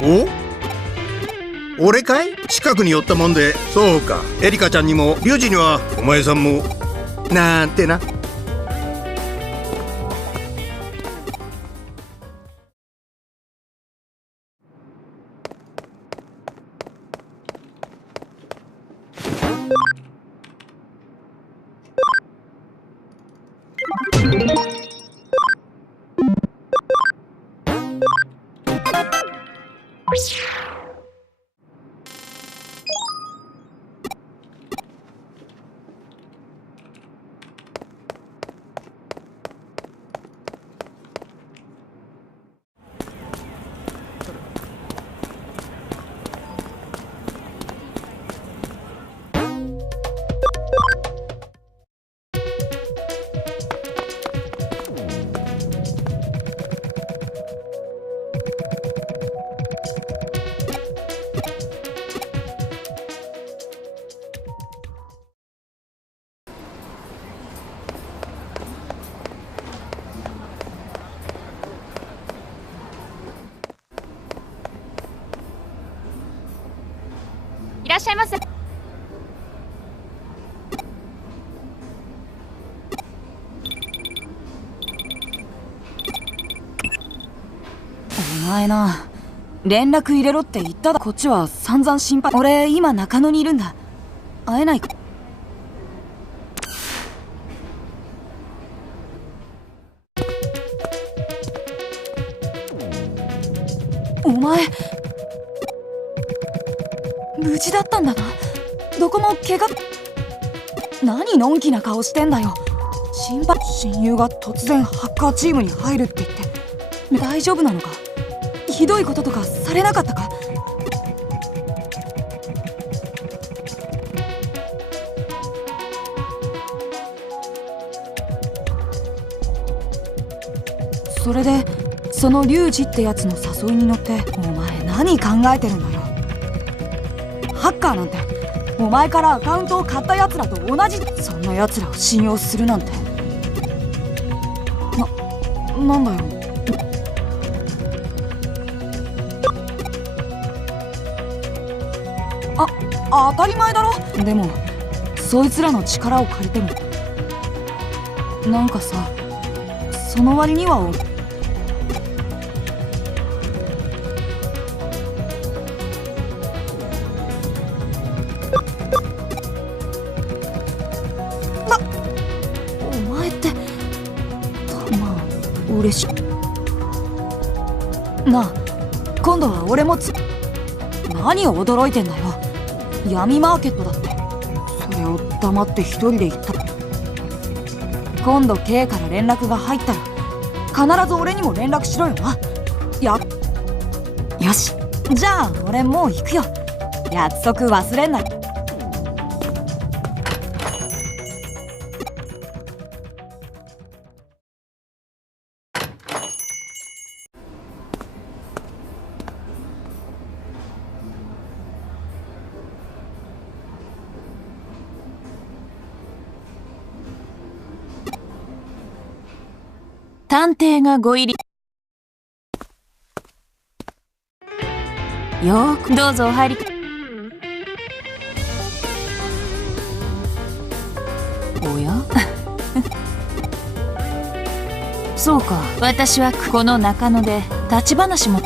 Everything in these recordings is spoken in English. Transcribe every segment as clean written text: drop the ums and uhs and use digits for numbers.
お？俺かい？近くに寄ったもんで。そうか。エリカちゃんにもリュウジにはお前さんもなんてな。いらっしゃいませ。お前な、連絡入れろって言っただ。こっちは散々心配。俺今中野にいるんだ。会えないか？お前無事だったんだな。どこも怪我。何のんきな顔してんだよ。心配。親友が突然ハッカーチームに入るって言って。大丈夫なのか？ひどいこととかされなかったか？それでそのリュウジってやつの誘いに乗って、お前何考えてるんだよ。ハッカーなんてお前からアカウントを買ったやつらと同じ。そんなやつらを信用するなんて。なんだよ。当たり前だろ。でもそいつらの力を借りてもなんかさ、その割にはお前ってまあ嬉しいなあ。今度は俺も何を驚いてんだよ。闇マーケットだって。それを黙って一人で行った。今度 K から連絡が入ったら必ず俺にも連絡しろよな。よし、じゃあ俺もう行くよ。約束忘れんな。探偵がご入り。よーくどうぞお入り。おやそうか、私はこの中野で立ち話も。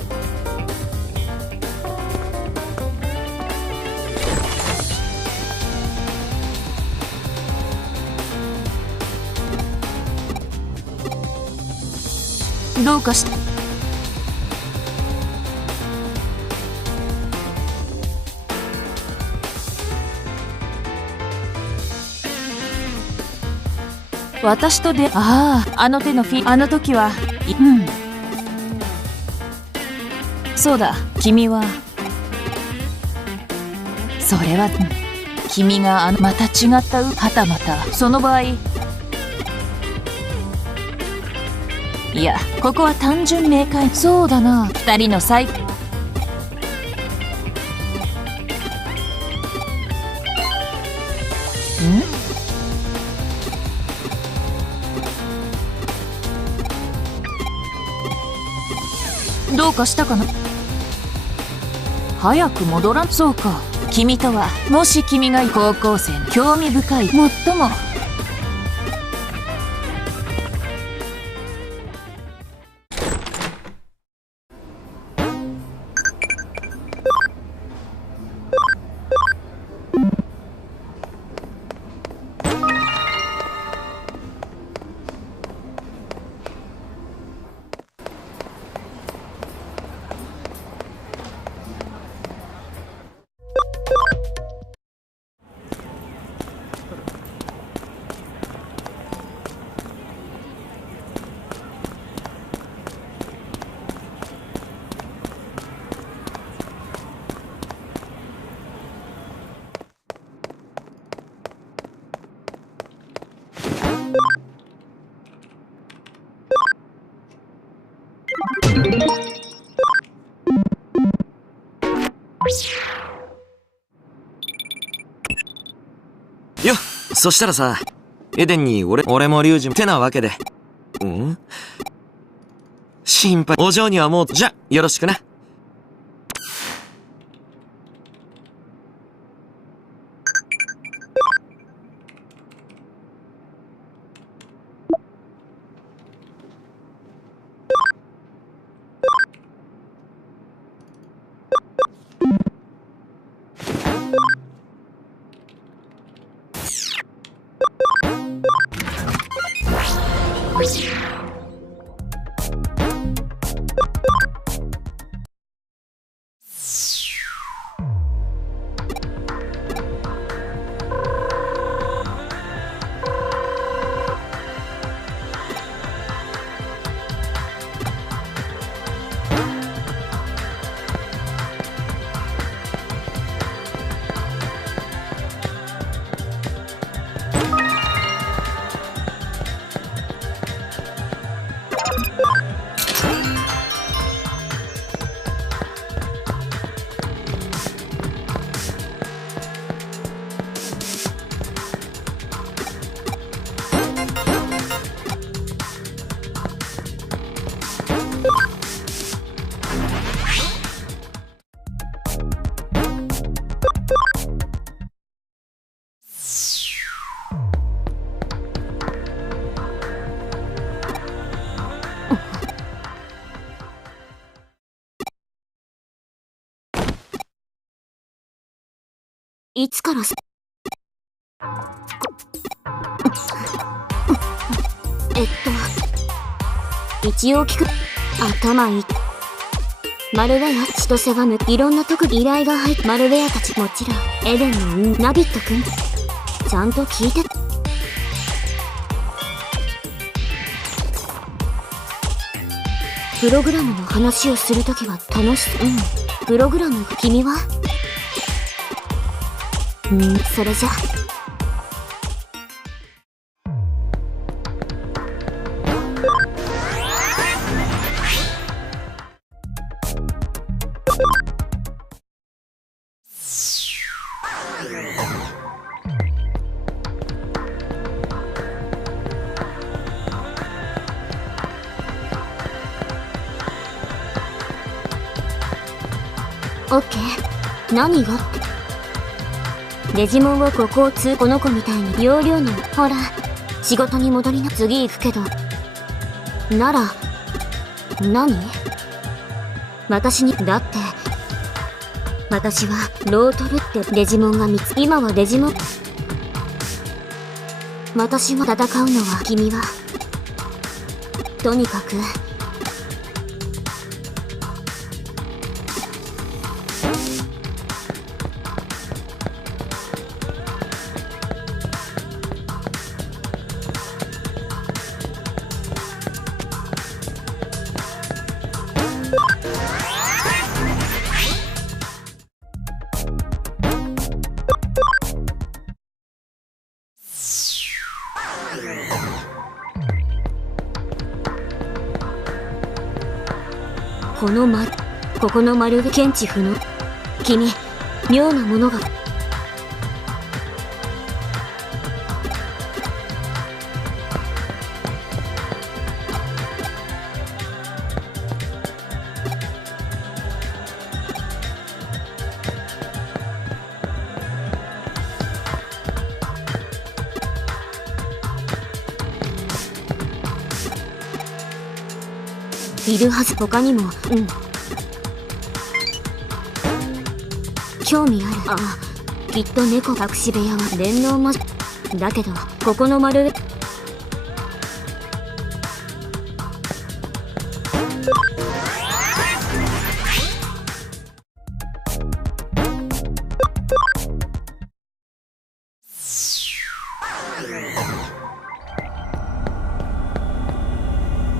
どうかした？私とで、あの手のあの時は、そうだ、君は、それは、君がまた違ったはたまた、その場合、いや、ここは単純明快。そうだな、二人のどうかしたかな？早く戻らん。そうか、君とは、もし君が高校生の興味深い、もっとも。よっ、そしたらさ、エデンに俺もリュウジもてなわけで。心配。お嬢にはもう、じゃ、よろしくな。いつから一応聞く。頭いい。マルウェア、千歳がいろんな特技依頼が入って、マルウェアたち、もちろん、エデンのナビットくん。ちゃんと聞いて。プログラムの話をするときは楽しそう。プログラム、君はそれじゃ。オッケー。何が？デジモンをこの子みたいに容量の、ほら、仕事に戻りな。次行くけど。なら、何？私に、だって、私は、ロートルってデジモンが今はデジモン。私は戦うのは、君は。とにかく、ここの丸で検知不能。君、妙なものが。いるはず。他にも、興味ある。ああ、きっと猫隠し部屋は電脳魔女。だけど、ここの丸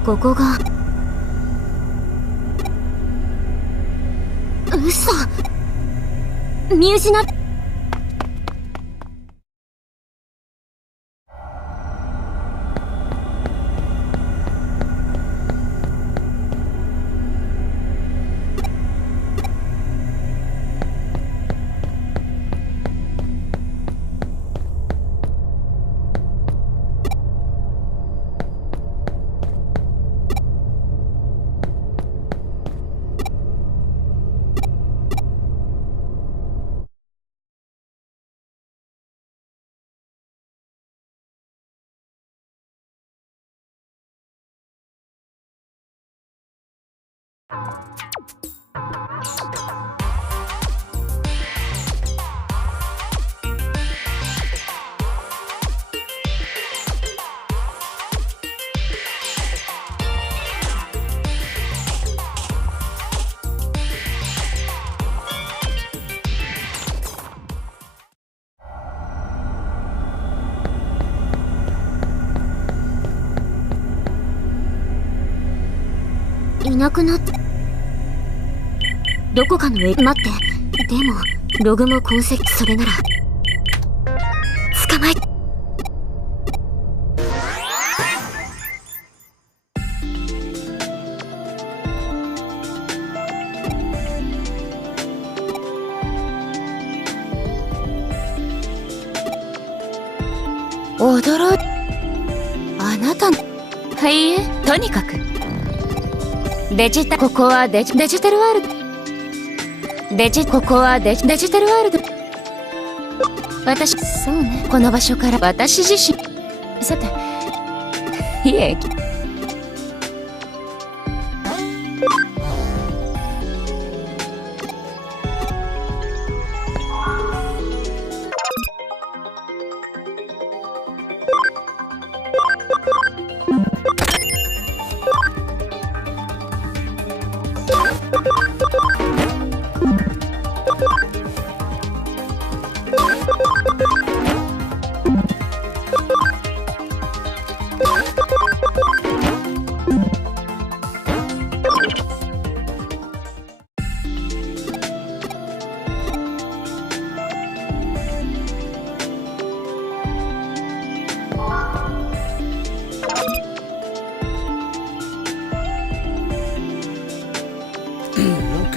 ここが、嘘。見失っ。いなくなった。どこかの待って。でも、ログも痕跡。それなら、捕まえ。驚い。あなたの。はいえ、とにかく。ここはデジタルワールド。ここはデジタルワールド。私、そうね。この場所から私自身。さて、いえ。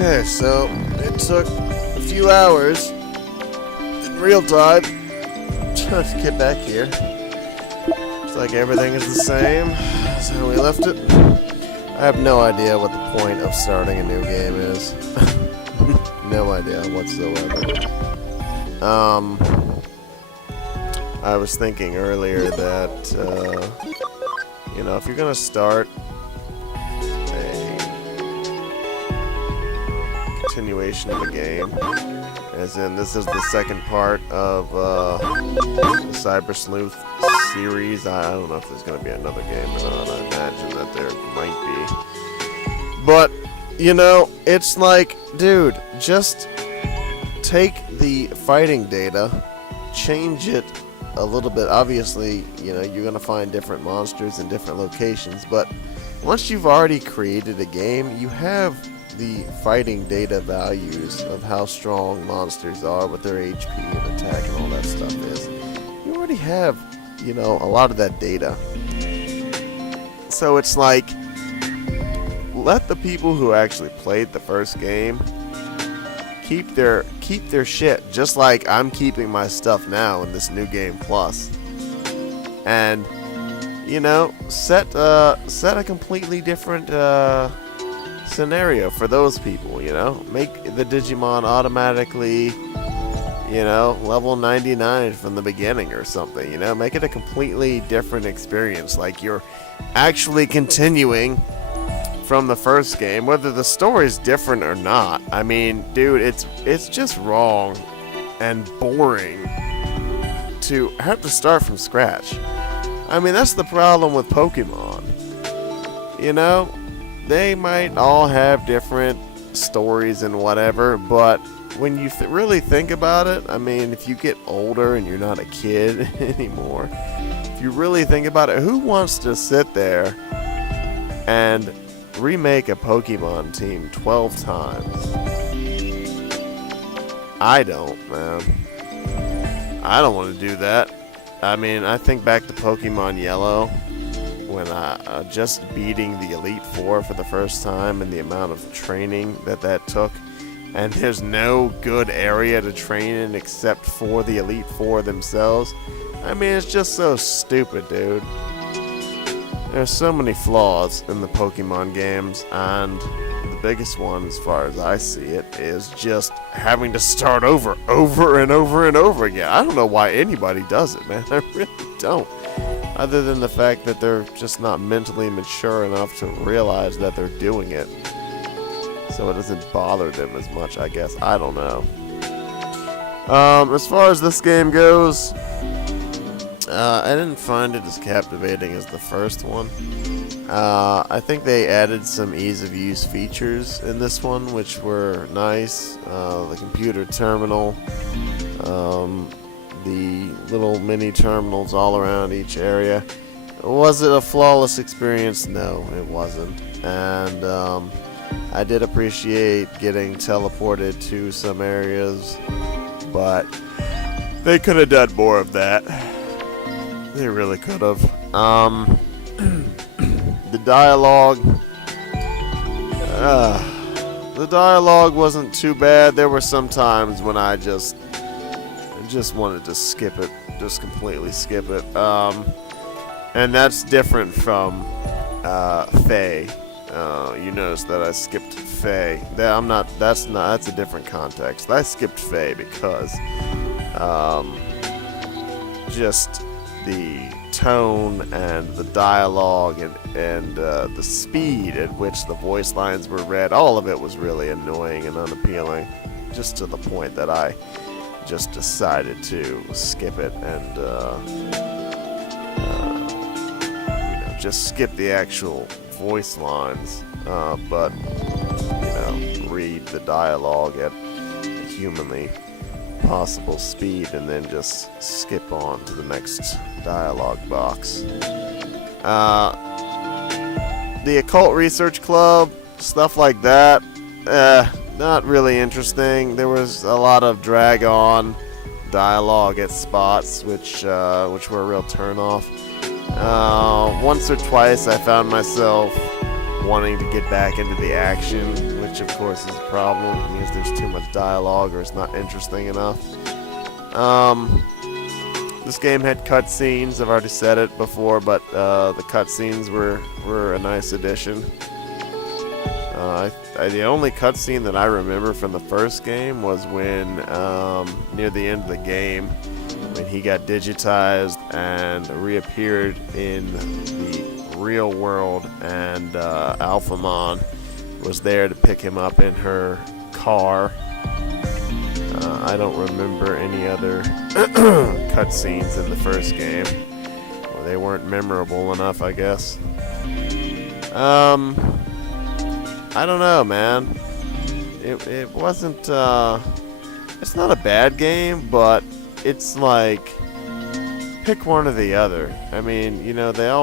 Okay, so it took a few hours in real time to get back here. Looks like everything is the same as how we left it. I have no idea what the point of starting a new game is. No idea whatsoever. I was thinking earlier that, you know, if you're gonna start a continuation of a game, as in this is the second part of the Cyber Sleuth series. I don't know if there's gonna be another game or not. I imagine that there might be. But, you know, it's like, dude, just take the fighting data, change it a little bit. Obviously, you know, you're gonna find different monsters in different locations, but once you've already created a game, you have the fighting data values of how strong monsters are, what their HP and attack and all that stuff is. You already have, you know, a lot of that data. So it's like, let the people who actually played the first game keep their shit, just like I'm keeping my stuff now in this new game plus. And, you know, set a completely different scenario for those people, you know? Make the Digimon automatically, you know, level 99 from the beginning or something, you know? Make it a completely different experience, like you're actually continuing from the first game, whether the story's different or not. I mean, dude, it's just wrong and boring to have to start from scratch. I mean, that's the problem with Pokemon. You know, they might all have different stories and whatever, but when you really think about it, I mean, if you get older and you're not a kid anymore, if you really think about it, who wants to sit there and remake a Pokemon team 12 times? I don't, man. I don't want to do that. I mean, I think back to Pokemon Yellow, when I just beating the Elite Four for the first time and the amount of training that took. And there's no good area to train in except for the Elite Four themselves. I mean, it's just so stupid, dude. There's so many flaws in the Pokemon games, and the biggest one, as far as I see it, is just having to start over and over again. I don't know why anybody does it, man. I really don't. Other than the fact that they're just not mentally mature enough to realize that they're doing it. So it doesn't bother them as much, I guess. I don't know. As far as this game goes, I didn't find it as captivating as the first one. I think they added some ease of use features in this one, which were nice. The computer terminal, the little mini terminals all around each area. Was it a flawless experience? No, it wasn't. And I did appreciate getting teleported to some areas, but they could have done more of that. They really could have. The dialogue wasn't too bad. There were some times when I just wanted to skip it, just completely skip it. And that's different from Faye. You notice that I skipped Faye. That's a different context. I skipped Faye because just the tone and the dialogue and the speed at which the voice lines were read, all of it was really annoying and unappealing, just to the point that I just decided to skip it and just skip the actual voice lines, but read the dialogue at a humanly possible speed and then just skip on to the next dialogue box. The Occult Research Club, stuff like that, not really interesting. There was a lot of drag-on dialogue at spots, which were a real turn-off. Once or twice I found myself wanting to get back into the action, which which of course is a problem. It means there's too much dialogue or it's not interesting enough. This game had cutscenes. I've already said it before, but the cutscenes were a nice addition. The only cutscene that I remember from the first game was when, near the end of the game, when he got digitized and reappeared in the real world, and Alphamon was there to pick him up in her car. I don't remember any other cutscenes in the first game. Well, they weren't memorable enough, I guess. I don't know, man. It wasn't, it's not a bad game, but it's like, pick one or the other. I mean, you know, they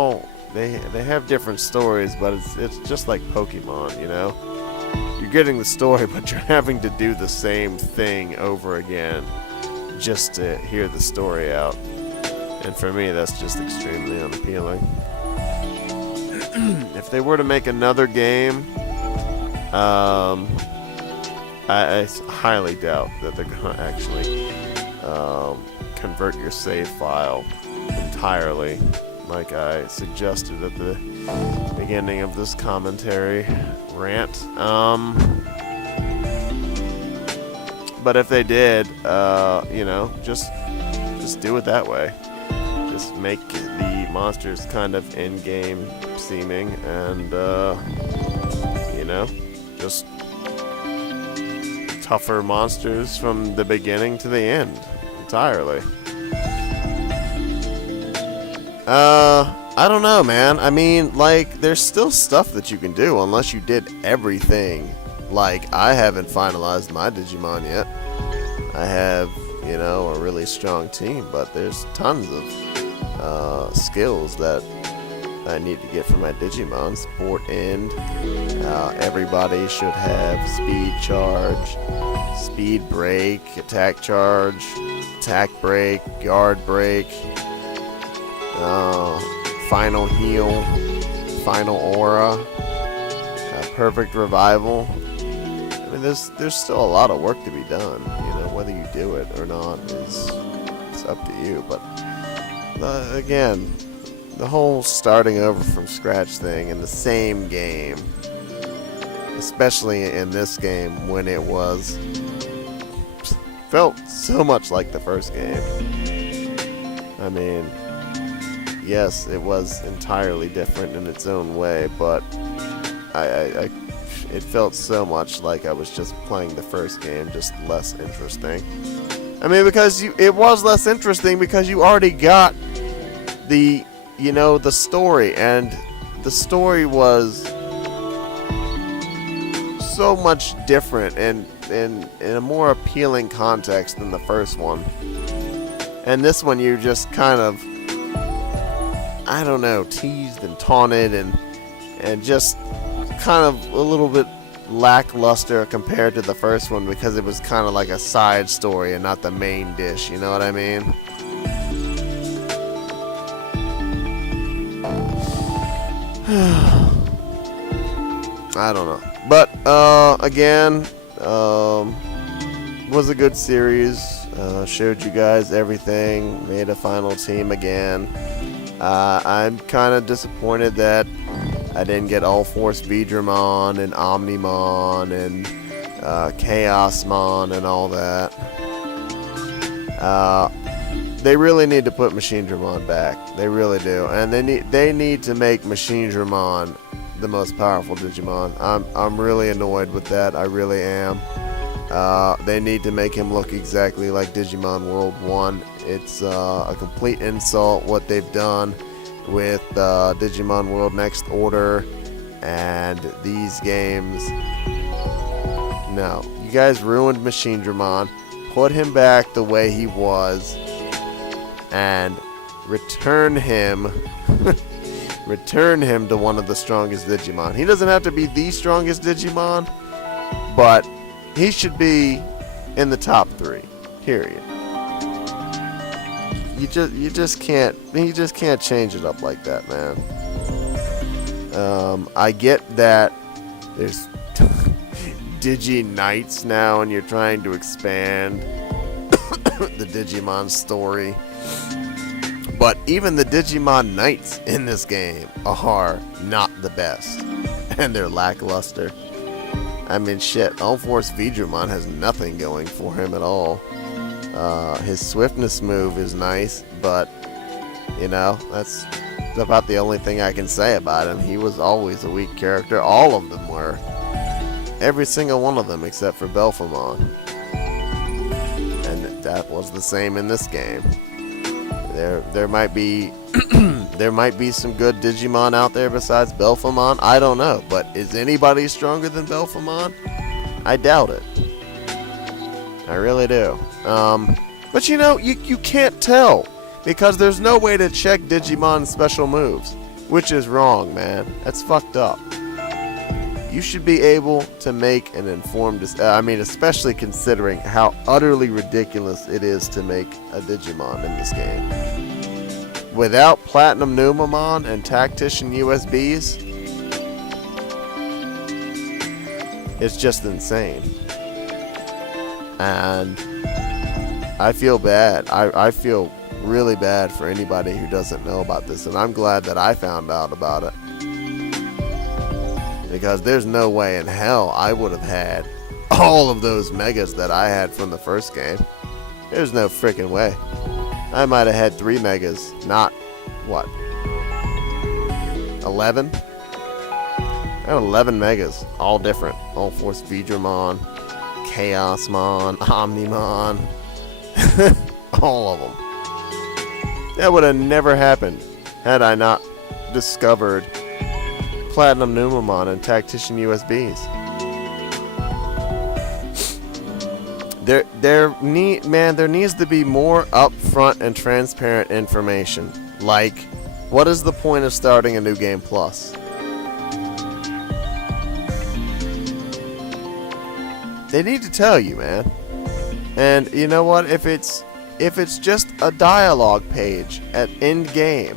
have different stories, but it's just like Pokemon, you know? You're getting the story, but you're having to do the same thing over again just to hear the story out. And for me, that's just extremely unappealing. If they were to make another game, I highly doubt that they're going to actually convert your save file entirely, like I suggested at the beginning of this commentary rant. But if they did, you know, just do it that way. Just make the monsters kind of in-game seeming, and you know, just tougher monsters from the beginning to the end entirely. I don't know, man. I mean, like, there's still stuff that you can do unless you did everything. Like, I haven't finalized my Digimon yet. I have, you know, a really strong team, but there's tons of skills that I need to get for my Digimon. Sport End. Everybody should have Speed Charge, Speed Break, Attack Charge, Attack Break, Guard Break, Final Heal, Final Aura, Perfect Revival. I mean, there's still a lot of work to be done. You know, whether you do it or not is it's up to you. But again, the whole starting over from scratch thing in the same game, especially in this game when it felt so much like the first game. I mean, yes, it was entirely different in its own way, but it felt so much like I was just playing the first game, just less interesting. I mean, because it was less interesting because you already got the, you know, the story, and the story was so much different and in a more appealing context than the first one. And this one you just kind of, I don't know, teased and taunted and just kind of a little bit lackluster compared to the first one because it was kind of like a side story and not the main dish, you know what I mean? I don't know. But, again, was a good series. Showed you guys everything. Made a final team again. I'm kind of disappointed that I didn't get All Force Vidramon and Omnimon and Chaosmon and all that. They really need to put Machine Dramon back. They really do. And they need to make Machine Dramon the most powerful Digimon. I'm really annoyed with that. I really am. They need to make him look exactly like Digimon World 1. It's a complete insult what they've done with Digimon World Next Order and these games. No. You guys ruined Machine Dramon. Put him back the way he was and return him return him to one of the strongest Digimon. He doesn't have to be the strongest Digimon, but he should be in the top 3. Period. You just can't change it up like that, man. I get that there's Digi Knights now, and you're trying to expand the Digimon story. But even the Digimon Knights in this game are not the best. And they're lackluster. I mean, shit, All-Force Vidramon has nothing going for him at all. His swiftness move is nice, but, you know, that's about the only thing I can say about him. He was always a weak character. All of them were. Every single one of them except for Belphemon. And that was the same in this game. There might be there might be some good Digimon out there besides Belphemon. I don't know, but is anybody stronger than Belphemon? I doubt it. I really do. But you know, you can't tell because there's no way to check Digimon's special moves, which is wrong, man. That's fucked up. You should be able to make an informed especially considering how utterly ridiculous it is to make a Digimon in this game. Without Platinum Numamon and Tactician USBs, it's just insane. And I feel bad. I feel really bad for anybody who doesn't know about this, and I'm glad that I found out about it. Because there's no way in hell I would have had all of those megas that I had from the first game. There's no freaking way. I might have had 3 megas, not, what, 11? I had 11 megas, all different. All-Force Vidramon, Chaosmon, Omnimon, all of them. That would have never happened had I not discovered Platinum Numamon and Tactician USBs. There needs to be more upfront and transparent information. Like, what is the point of starting a new game plus? They need to tell you, man. And you know what? If it's just a dialogue page at end game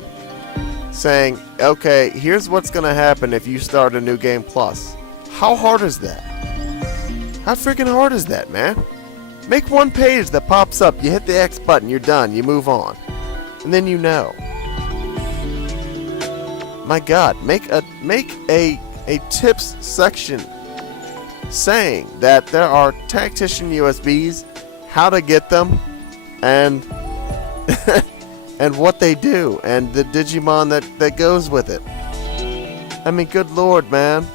saying, okay, here's what's gonna happen if you start a new game plus. How hard is that? How freaking hard is that, man? Make one page that pops up, you hit the X button, you're done, you move on. And then you know. My god, make a tips section saying that there are Tactician USBs, how to get them, and and what they do, and the Digimon that goes with it. I mean, good lord, man.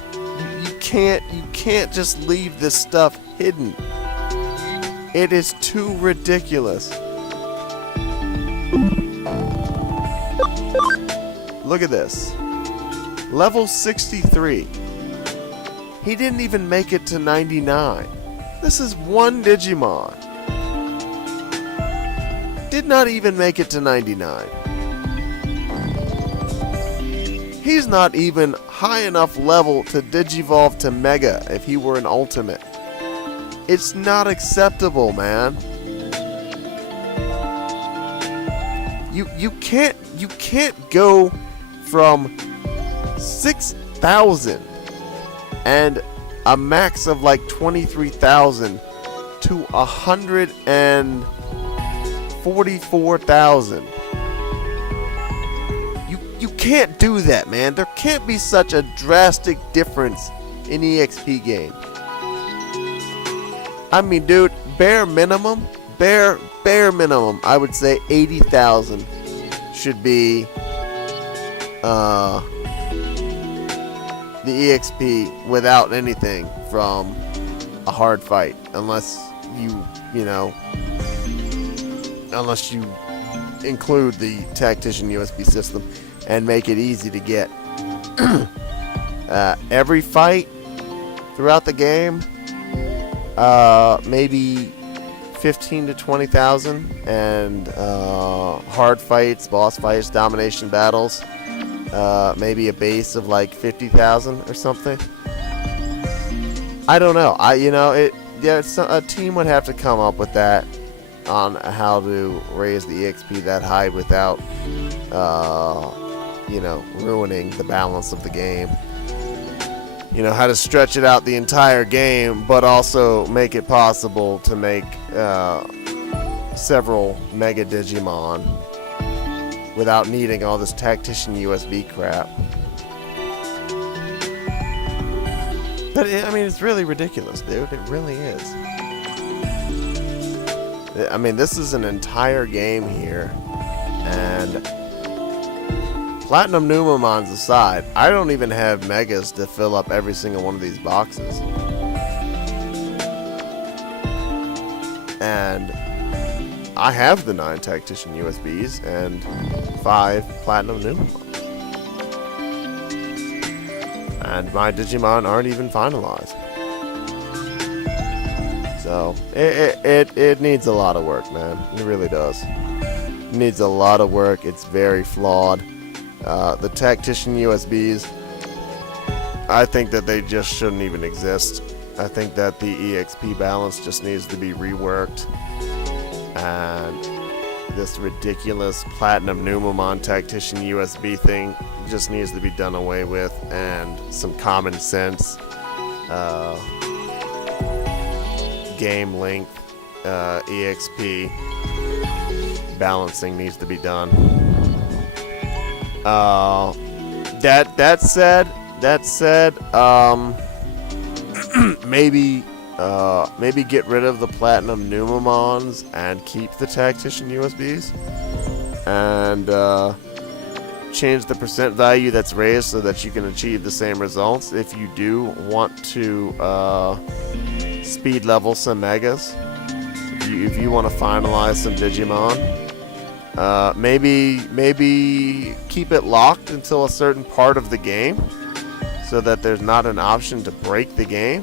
You can't just leave this stuff hidden. It is too ridiculous. Look at this. Level 63. He didn't even make it to 99. This is one Digimon. Did not even make it to 99. He's not even high enough level to Digivolve to Mega if he were an Ultimate. It's not acceptable, man. You can't go from 6,000 and a max of like 23,000 to 144,000. You can't do that, man. There can't be such a drastic difference in EXP game. I mean, dude, bare minimum, I would say 80,000 should be the EXP without anything from a hard fight, unless you include the Tactician USB system and make it easy to get. Every fight throughout the game, maybe 15 to 20,000, and hard fights, boss fights, domination battles, maybe a base of like 50,000 or something. I don't know. A team would have to come up with that on how to raise the EXP that high without, ruining the balance of the game. you know, how to stretch it out the entire game, but also make it possible to make several Mega Digimon without needing all this Tactician USB crap. But I mean, it's really ridiculous, dude. It really is. I mean, this is an entire game here, and Platinum Numemons aside, I don't even have Megas to fill up every single one of these boxes. And I have the 9 Tactician USBs and 5 Platinum Numemons. And my Digimon aren't even finalized. So, it needs a lot of work, man. It really does. It needs a lot of work. It's very flawed. The Tactician USBs, I think that they just shouldn't even exist. I think that the EXP balance just needs to be reworked. And this ridiculous Platinum Numemon Tactician USB thing just needs to be done away with. And some common sense game length EXP balancing needs to be done. That said, maybe get rid of the Platinum Numemons and keep the Tactician USBs, and change the percent value that's raised so that you can achieve the same results. If you do want to speed level some Megas, if you want to finalize some Digimon, maybe keep it locked until a certain part of the game, so that there's not an option to break the game.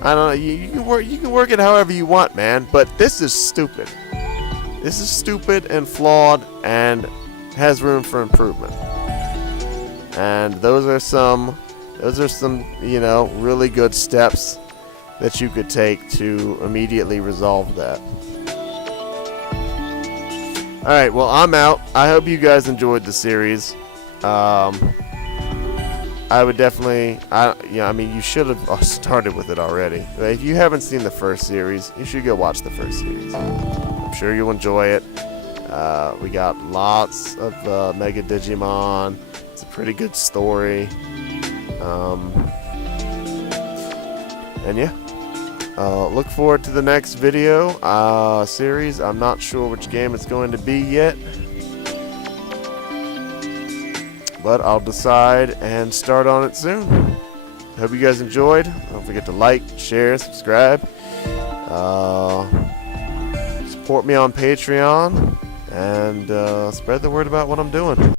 I don't know. You can work it however you want, man. But this is stupid. This is stupid and flawed, and has room for improvement. And those are some, you know, really good steps that you could take to immediately resolve that. Alright, well, I'm out. I hope you guys enjoyed the series. I would definitely, I mean, you should have started with it already. If you haven't seen the first series, you should go watch the first series. I'm sure you'll enjoy it. We got lots of Mega Digimon. It's a pretty good story. And yeah. Look forward to the next video series. I'm not sure which game it's going to be yet, but I'll decide and start on it soon. Hope you guys enjoyed. Don't forget to like, share, subscribe. Support me on Patreon, and spread the word about what I'm doing.